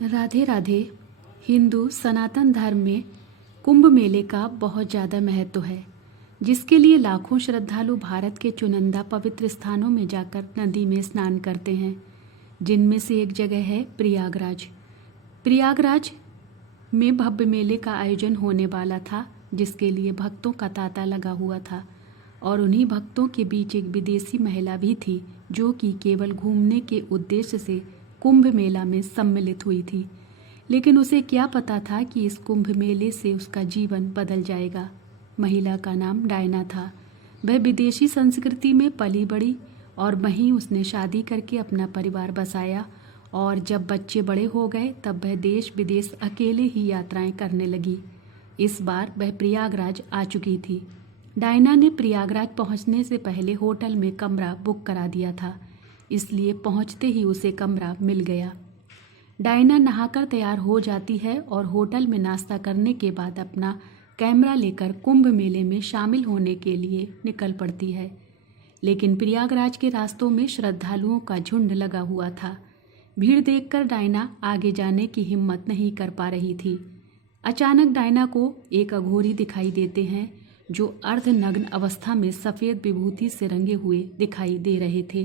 राधे राधे। हिंदू सनातन धर्म में कुंभ मेले का बहुत ज़्यादा महत्व है, जिसके लिए लाखों श्रद्धालु भारत के चुनिंदा पवित्र स्थानों में जाकर नदी में स्नान करते हैं, जिनमें से एक जगह है प्रयागराज। प्रयागराज में भव्य मेले का आयोजन होने वाला था, जिसके लिए भक्तों का तांता लगा हुआ था। और उन्हीं भक्तों के बीच एक विदेशी महिला भी थी, जो कि केवल घूमने के उद्देश्य से कुंभ मेला में सम्मिलित हुई थी। लेकिन उसे क्या पता था कि इस कुंभ मेले से उसका जीवन बदल जाएगा। महिला का नाम डायना था। वह विदेशी संस्कृति में पली बड़ी और वहीं उसने शादी करके अपना परिवार बसाया। और जब बच्चे बड़े हो गए तब वह देश विदेश अकेले ही यात्राएं करने लगी। इस बार वह प्रयागराज आ चुकी थी। डायना ने प्रयागराज पहुंचने से पहले होटल में कमरा बुक करा दिया था, इसलिए पहुंचते ही उसे कमरा मिल गया। डायना नहाकर तैयार हो जाती है और होटल में नाश्ता करने के बाद अपना कैमरा लेकर कुंभ मेले में शामिल होने के लिए निकल पड़ती है। लेकिन प्रयागराज के रास्तों में श्रद्धालुओं का झुंड लगा हुआ था। भीड़ देखकर डायना आगे जाने की हिम्मत नहीं कर पा रही थी। अचानक डायना को एक अघोरी दिखाई देते हैं, जो अर्धनग्न अवस्था में सफ़ेद विभूति से रंगे हुए दिखाई दे रहे थे।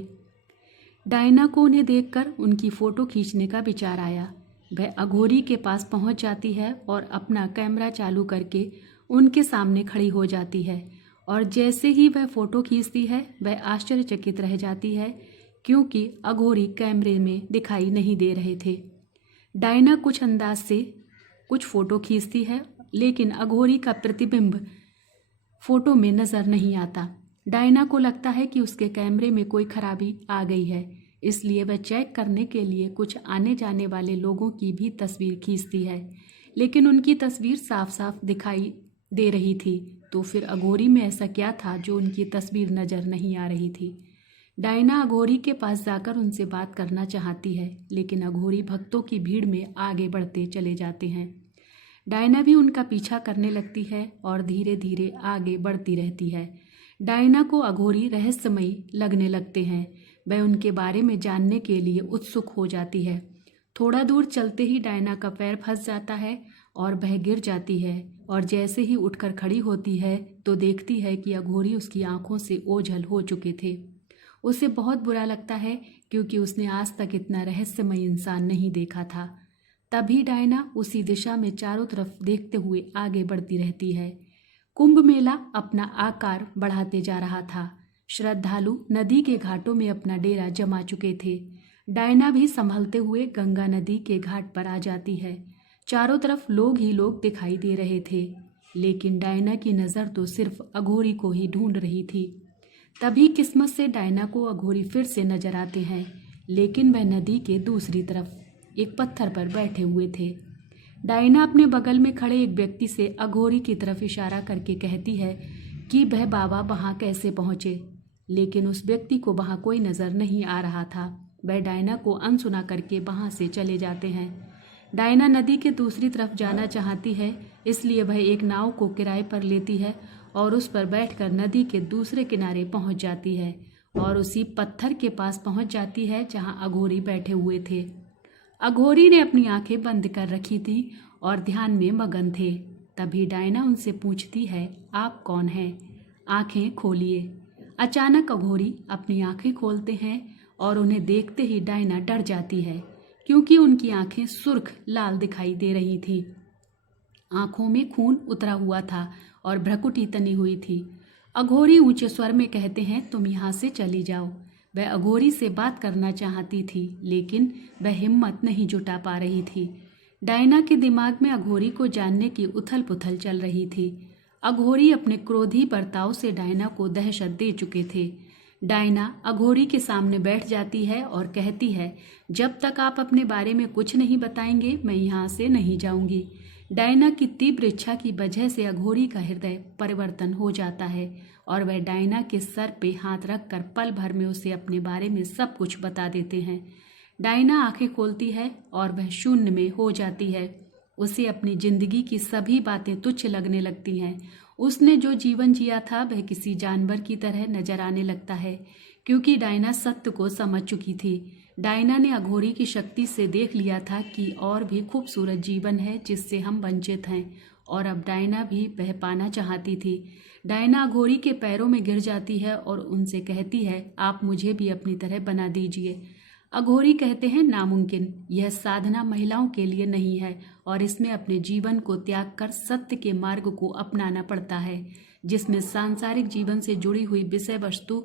डायना को उन्हें देखकर उनकी फ़ोटो खींचने का विचार आया। वह अघोरी के पास पहुंच जाती है और अपना कैमरा चालू करके उनके सामने खड़ी हो जाती है। और जैसे ही वह फ़ोटो खींचती है, वह आश्चर्यचकित रह जाती है, क्योंकि अघोरी कैमरे में दिखाई नहीं दे रहे थे। डायना कुछ अंदाज से कुछ फ़ोटो खींचती है, लेकिन अघोरी का प्रतिबिंब फ़ोटो में नज़र नहीं आता। डायना को लगता है कि उसके कैमरे में कोई खराबी आ गई है, इसलिए वह चेक करने के लिए कुछ आने जाने वाले लोगों की भी तस्वीर खींचती है, लेकिन उनकी तस्वीर साफ साफ दिखाई दे रही थी। तो फिर अघोरी में ऐसा क्या था जो उनकी तस्वीर नज़र नहीं आ रही थी। डायना अघोरी के पास जाकर उनसे बात करना चाहती है, लेकिन अघोरी भक्तों की भीड़ में आगे बढ़ते चले जाते हैं। डायना भी उनका पीछा करने लगती है और धीरे धीरे आगे बढ़ती रहती है। डायना को अघोरी रहस्यमयी लगने लगते हैं। वह उनके बारे में जानने के लिए उत्सुक हो जाती है। थोड़ा दूर चलते ही डायना का पैर फंस जाता है और वह गिर जाती है। और जैसे ही उठकर खड़ी होती है तो देखती है कि अघोरी उसकी आंखों से ओझल हो चुके थे। उसे बहुत बुरा लगता है, क्योंकि उसने आज तक इतना रहस्यमयी इंसान नहीं देखा था। तभी डायना उसी दिशा में चारों तरफ देखते हुए आगे बढ़ती रहती है। कुंभ मेला अपना आकार बढ़ाते जा रहा था। श्रद्धालु नदी के घाटों में अपना डेरा जमा चुके थे। डायना भी संभलते हुए गंगा नदी के घाट पर आ जाती है। चारों तरफ लोग ही लोग दिखाई दे रहे थे, लेकिन डायना की नज़र तो सिर्फ अघोरी को ही ढूंढ रही थी। तभी किस्मत से डायना को अघोरी फिर से नजर आते हैं, लेकिन वह नदी के दूसरी तरफ एक पत्थर पर बैठे हुए थे। डायना अपने बगल में खड़े एक व्यक्ति से अघोरी की तरफ इशारा करके कहती है कि वह बाबा वहाँ कैसे पहुँचे, लेकिन उस व्यक्ति को वहाँ कोई नज़र नहीं आ रहा था। वह डायना को अनसुना करके वहाँ से चले जाते हैं। डायना नदी के दूसरी तरफ जाना चाहती है, इसलिए वह एक नाव को किराए पर लेती है और उस पर बैठकर नदी के दूसरे किनारे पहुँच जाती है और उसी पत्थर के पास पहुँच जाती है जहाँ अघोरी बैठे हुए थे। अघोरी ने अपनी आंखें बंद कर रखी थी और ध्यान में मगन थे। तभी डायना उनसे पूछती है, आप कौन हैं? आंखें खोलिए। अचानक अघोरी अपनी आंखें खोलते हैं और उन्हें देखते ही डायना डर जाती है, क्योंकि उनकी आंखें सुर्ख लाल दिखाई दे रही थी। आंखों में खून उतरा हुआ था और भ्रुकुटी तनी हुई थी। अघोरी ऊंचे स्वर में कहते हैं, तुम यहाँ से चली जाओ। वह अघोरी से बात करना चाहती थी, लेकिन वह हिम्मत नहीं जुटा पा रही थी। डायना के दिमाग में अघोरी को जानने की उथल पुथल चल रही थी। अघोरी अपने क्रोधी बर्ताव से डायना को दहशत दे चुके थे। डायना अघोरी के सामने बैठ जाती है और कहती है, जब तक आप अपने बारे में कुछ नहीं बताएंगे मैं यहाँ से नहीं जाऊंगी। डायना की तीव्र इच्छा की वजह से अघोरी का हृदय परिवर्तन हो जाता है और वह डायना के सर पे हाथ रखकर पल भर में उसे अपने बारे में सब कुछ बता देते हैं। डायना आंखें खोलती है और वह शून्य में हो जाती है। उसे अपनी जिंदगी की सभी बातें तुच्छ लगने लगती हैं। उसने जो जीवन जिया था वह किसी जानवर की तरह नजर आने लगता है, क्योंकि डायना सत्य को समझ चुकी थी। डायना ने अघोरी की शक्ति से देख लिया था कि और भी खूबसूरत जीवन है जिससे हम वंचित हैं, और अब डायना भी वह पाना चाहती थी। डायना अघोरी के पैरों में गिर जाती है और उनसे कहती है, आप मुझे भी अपनी तरह बना दीजिए। अघोरी कहते हैं, नामुमकिन। यह साधना महिलाओं के लिए नहीं है और इसमें अपने जीवन को त्याग कर सत्य के मार्ग को अपनाना पड़ता है, जिसमें सांसारिक जीवन से जुड़ी हुई विषय वस्तु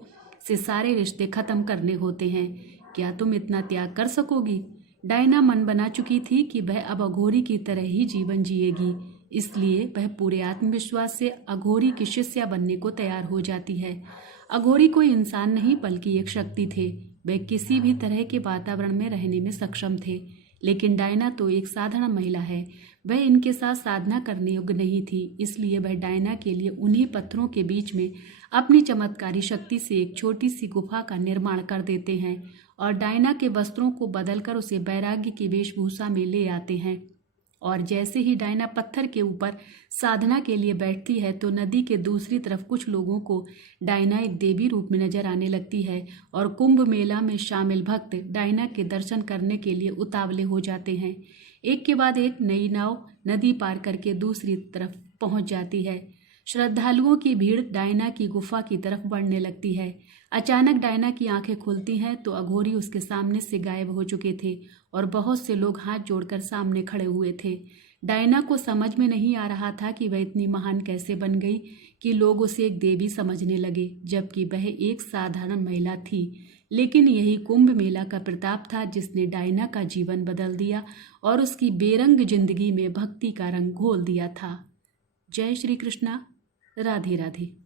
से सारे रिश्ते खत्म करने होते हैं। क्या तुम इतना त्याग कर सकोगी? डायना मन बना चुकी थी कि वह अब अघोरी की तरह ही जीवन जिएगी, इसलिए वह पूरे आत्मविश्वास से अघोरी की शिष्या बनने को तैयार हो जाती है। अघोरी कोई इंसान नहीं बल्कि एक शक्ति थे। वे किसी भी तरह के वातावरण में रहने में सक्षम थे, लेकिन डायना तो एक साधारण महिला है। वह इनके साथ साधना करने योग्य नहीं थी, इसलिए वह डायना के लिए उन्हीं पत्थरों के बीच में अपनी चमत्कारी शक्ति से एक छोटी सी गुफा का निर्माण कर देते हैं और डायना के वस्त्रों को बदलकर उसे वैराग्य की वेशभूषा में ले आते हैं। और जैसे ही डायना पत्थर के ऊपर साधना के लिए बैठती है तो नदी के दूसरी तरफ कुछ लोगों को डायना एक देवी रूप में नजर आने लगती है और कुंभ मेला में शामिल भक्त डायना के दर्शन करने के लिए उतावले हो जाते हैं। एक के बाद एक नई नाव नदी पार करके दूसरी तरफ पहुंच जाती है। श्रद्धालुओं की भीड़ डायना की गुफा की तरफ बढ़ने लगती है। अचानक डायना की आंखें खुलती हैं तो अघोरी उसके सामने से गायब हो चुके थे और बहुत से लोग हाथ जोड़कर सामने खड़े हुए थे। डायना को समझ में नहीं आ रहा था कि वह इतनी महान कैसे बन गई कि लोग उसे एक देवी समझने लगे, जबकि वह एक साधारण महिला थी। लेकिन यही कुंभ मेला का प्रताप था जिसने डायना का जीवन बदल दिया और उसकी बेरंग जिंदगी में भक्ति का रंग घोल दिया था। जय श्री कृष्णा। राधे राधे।